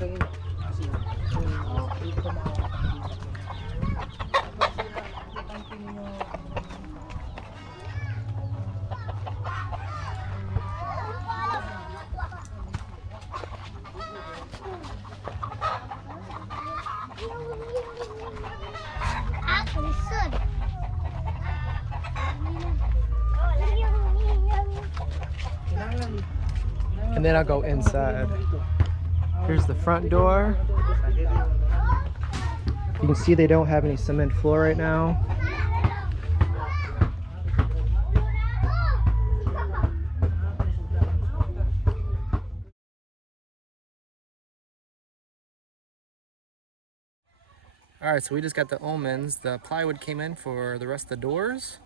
And then I'll go inside. Here's the front door. You can see they don't have any cement floor right now. All right, so we just got the omens. The plywood came in for the rest of the doors.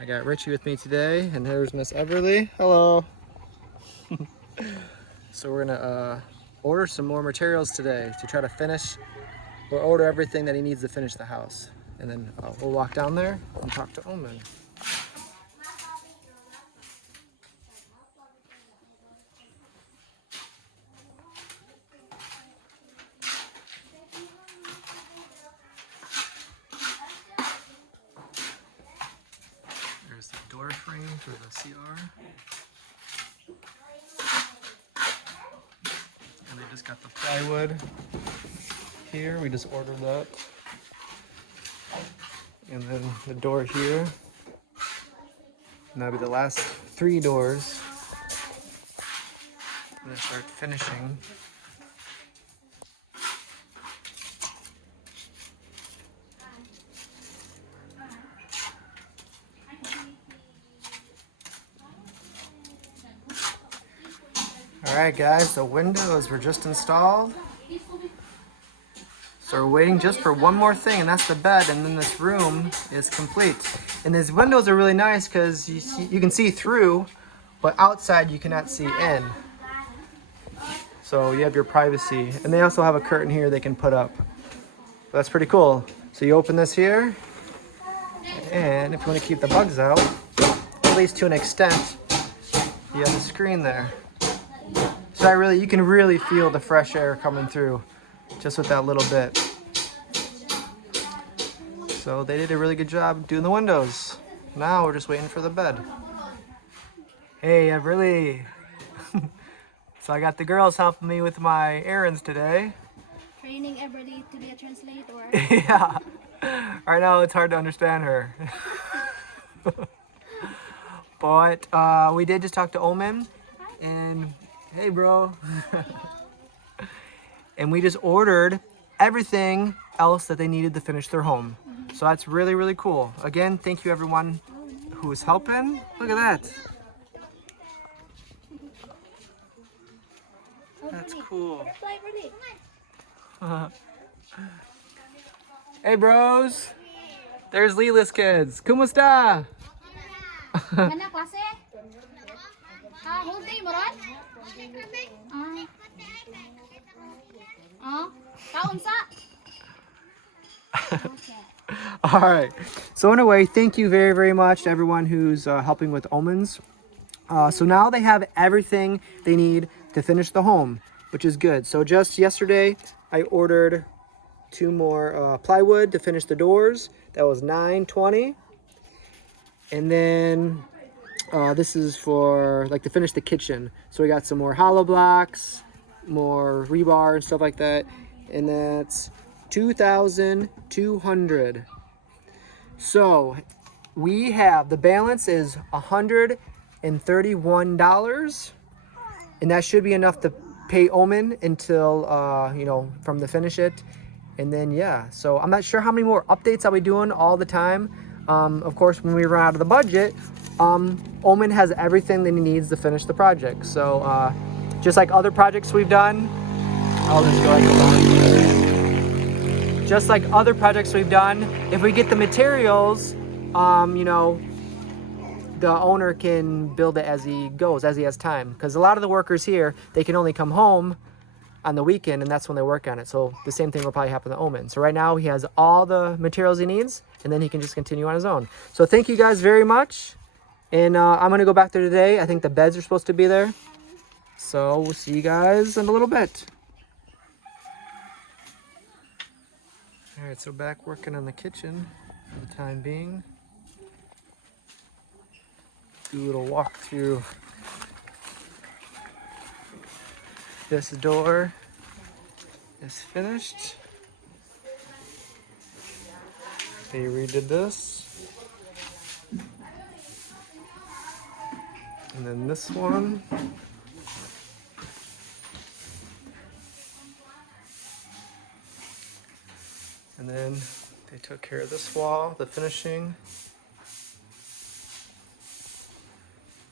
I got Richie with me today, and there's Miss Everly. Hello. So we're gonna order some more materials today to try to finish or order everything that he needs to finish the house. And then we'll walk down there and talk to Omen. There's the door frame for the CR. And they just got the plywood here. We just ordered that. And then the door here. And that'll be the last 3 doors. I'm gonna start finishing. All right, guys, the windows were just installed. So we're waiting just for one more thing, and that's the bed, and then this room is complete. And these windows are really nice because you can see through, but outside you cannot see in. So you have your privacy. And they also have a curtain here they can put up. That's pretty cool. So you open this here, and if you want to keep the bugs out, at least to an extent, you have the screen there. So you can really feel the fresh air coming through just with that little bit. So they did a really good job doing the windows. Now we're just waiting for the bed. Hey, Everly. So I got the girls helping me with my errands today. Training Everly to be a translator. Yeah. Right now it's hard to understand her. But we did just talk to Omen. And hey, bro. And we just ordered everything else that they needed to finish their home. So that's really, really cool. Again, thank you everyone who is helping. Look at that. That's cool. Hey, bros. There's Lila's kids. Kumusta? Mana klase? Whole day mo ron? Kaon sa? All right. So anyway, thank you very, very much to everyone who's helping with omens. So now they have everything they need to finish the home, which is good. So just yesterday, I ordered 2 more plywood to finish the doors. That was $9.20. And then this is for to finish the kitchen. So we got some more hollow blocks, more rebar and stuff like that. And that's $2,200. So we have, the balance is $131. And that should be enough to pay Omen until, from the finish it. And then, yeah, so I'm not sure how many more updates I'll be doing all the time. Of course, when we run out of the budget, Omen has everything that he needs to finish the project. So just like other projects we've done, I'll just go like that. Just like other projects we've done, if we get the materials, the owner can build it as he goes, as he has time. Because a lot of the workers here, they can only come home on the weekend, and that's when they work on it. So the same thing will probably happen to Omen. So right now he has all the materials he needs, and then he can just continue on his own. So thank you guys very much. And I'm going to go back there today. I think the beds are supposed to be there. So we'll see you guys in a little bit. All right, so back working on the kitchen for the time being. Do a little walk through. This door is finished. They redid this. And then this one. And then they took care of this wall, the finishing.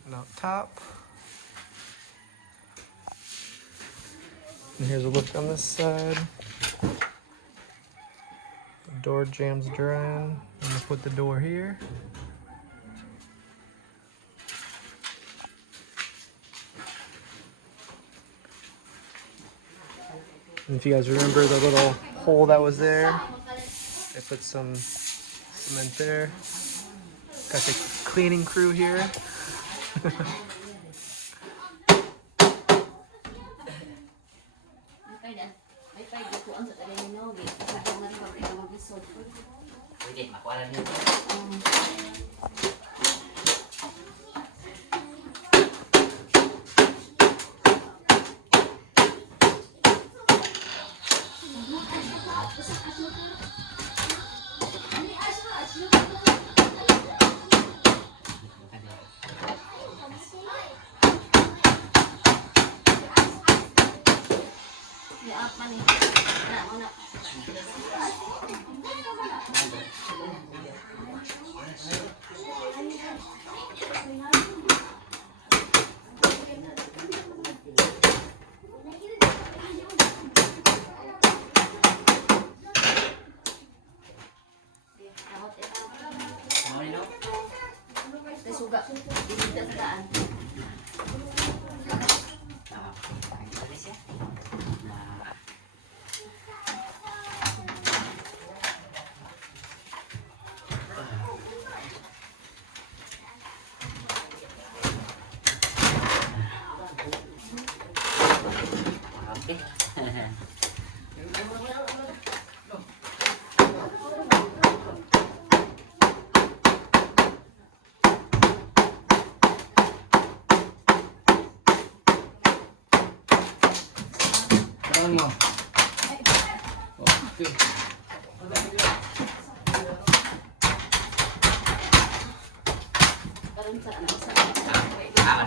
And out top. And here's a look on this side. The door jambs drying. I'm gonna put the door here. And if you guys remember the little hole that was there, I put some cement there. Got the cleaning crew here.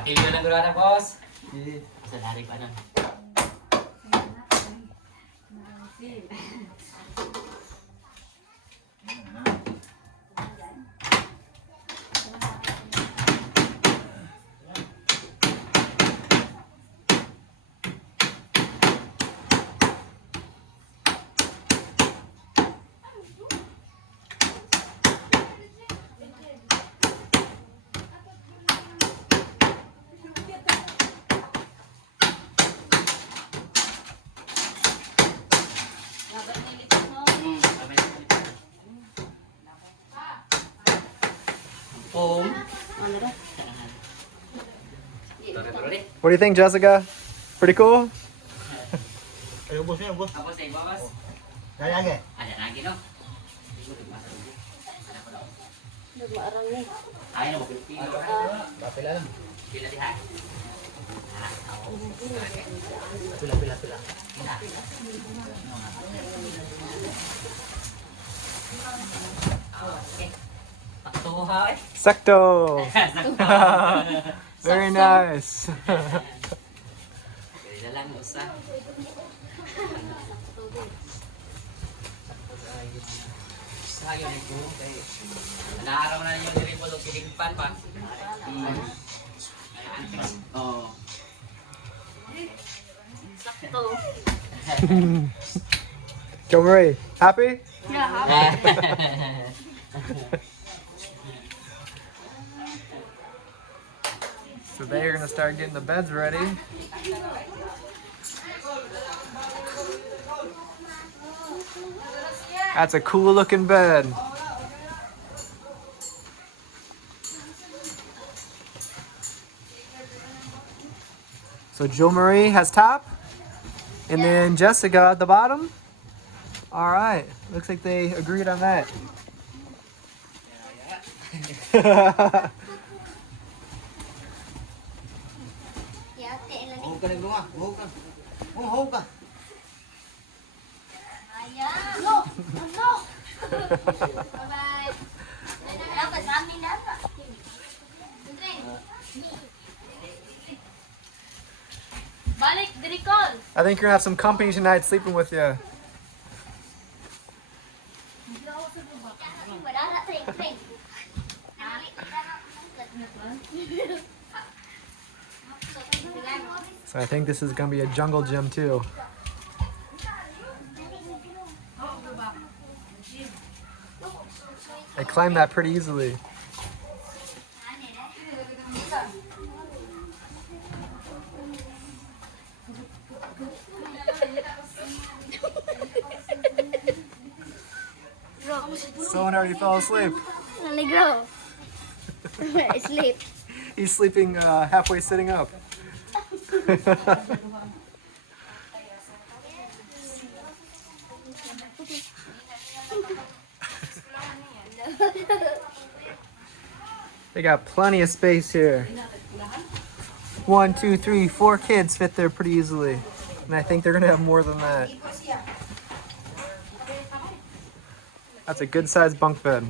Video lang gula na, boss. Sa dari pa nun. What do you think, Jessica? Pretty cool? Ako sa iba, boss. Ada lagi, no? Ayaw na magpipilo. Pila lang. Pila diha. Pila. Okay. Paktuha eh. Sakto! Sakto. Very nice. Pwede na lang, usa. Sayo ni ko. Naaraw na yung nilipol o kilimpan pa. Oh. Sakto. Joe Marie, happy? Yeah, happy. So they're gonna start getting the beds ready. That's a cool looking bed. So Joe Marie has top, and then Jessica at the bottom. All right. Looks like they agreed on that. Huwag ka na bunga. Huwag ka. Huwag ka. Ayan. No! No! Bye-bye. Dapat kami na ba? Balik, dirikol! I think you're gonna have some company tonight sleeping with you. So I think this is gonna be a jungle gym too. I climbed that pretty easily. Someone already fell asleep. Go. Sleep. He's sleeping halfway sitting up. They got plenty of space here. 1, 2, 3, 4 kids fit there pretty easily. And I think they're gonna have more than that. That's a good sized bunk bed.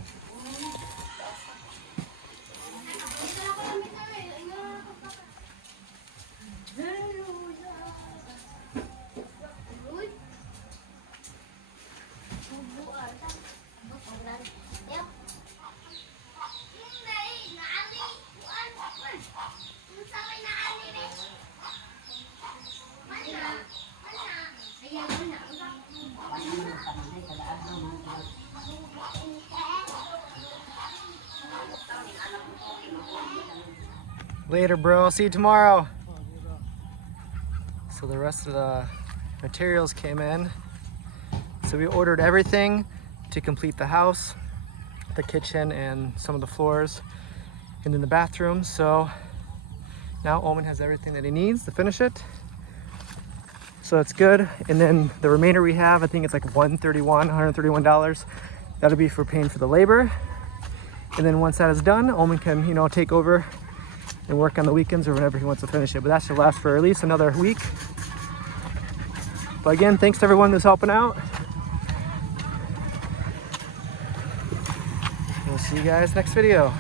Later, bro. See you tomorrow. So the rest of the materials came in. So we ordered everything to complete the house, the kitchen and some of the floors, and then the bathroom. So now Omen has everything that he needs to finish it. So it's good. And then the remainder we have, I think it's like $131. That'll be for paying for the labor. And then once that is done, Omen can, take over and work on the weekends or whenever he wants to finish it. But that should last for at least another week. But again, thanks to everyone who's helping out. We'll see you guys next video.